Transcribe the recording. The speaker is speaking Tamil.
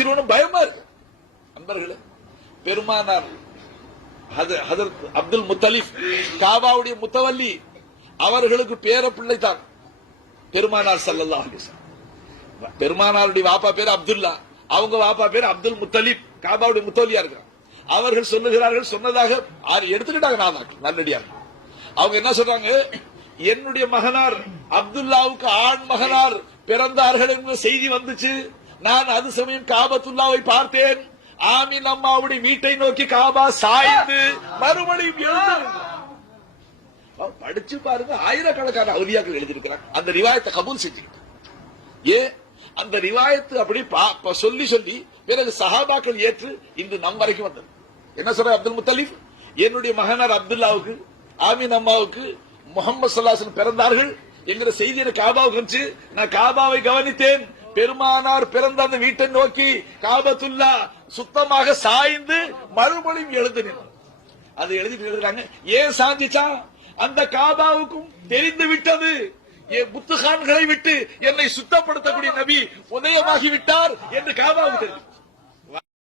முஃபஸ்ஸிரூனும் பயமா இருக்கு. நண்பர்களே, பெருமானார் ஹஜரத் அப்துல் முத்தலிப் காபாவுடைய முத்தவல்லி அவர்களுக்கு பேர பிள்ளை தான் பெருமானார் ஸல்லல்லாஹு அலைஹி வஸல்லம். பெருமானாருடைய வாப்பா பேர் அப்துல்லா, அவங்க வாப்பா பேர் அப்துல் முத்தலிப், காபாவுடைய முத்தவல்லியா இருக்கிறார். அவர்கள் சொல்லுகிறார்கள், சொன்னதாக எடுத்துக்கிட்டாங்க நாதாக்கள் நல்லடியார். அவங்க என்ன சொல்றாங்க, என்னுடைய மகனார் அப்துல்லாவுக்கு ஆண் மகனார் பிறந்தார்கள் என்ற செய்தி வந்துச்சு. நான் அது சமயம் காபத்துல்லாவை பார்த்தேன். ஆமீன் அம்மாவுடைய வீட்டை நோக்கி காபா சாய்ந்து மறுபடியும் எழுந்து படிச்சு பாருங்க. ஆயிரக்கணக்கான அவுலியாக்கள் எழுதியிருக்கிறாங்க. அந்த ரிவாயத்தை கபூல் செஞ்சுக்கிட்டு அந்த ரிவாயத்து அப்படி சொல்லி சொல்லி பிறகு சஹாபாக்கள் ஏற்று இன்று நம் வரைக்கும் வந்தது. என்ன சொல்ற அப்துல் முத்தலிப், என்னுடைய மகனார் அப்துல்லாவுக்கு ஆமீன் அம்மாவுக்கு முகமது ஸல்லல்லாஹு அலைஹி வஸல்லம் பிறந்தார்கள் என்கிற செய்தியை காபாவுக்கு வந்து நான் காபாவை கவனித்தேன். பெருமானார் பிறந்த அந்த வீட்டை நோக்கி காபத்துல்லா சுத்தமாக சாய்ந்து மறுபடியும் எழுந்து நின்றார். அது எழுதிட்டு எழுதுறாங்க. ஏன் சாஞ்சிச்சா? அந்த காபாவுக்கும் தெரிந்து விட்டது, புத்துகான்களை விட்டு என்னை சுத்தப்படுத்தக்கூடிய நபி உதயமாகி விட்டார் என்று காபாவுக்கு தெரியும்.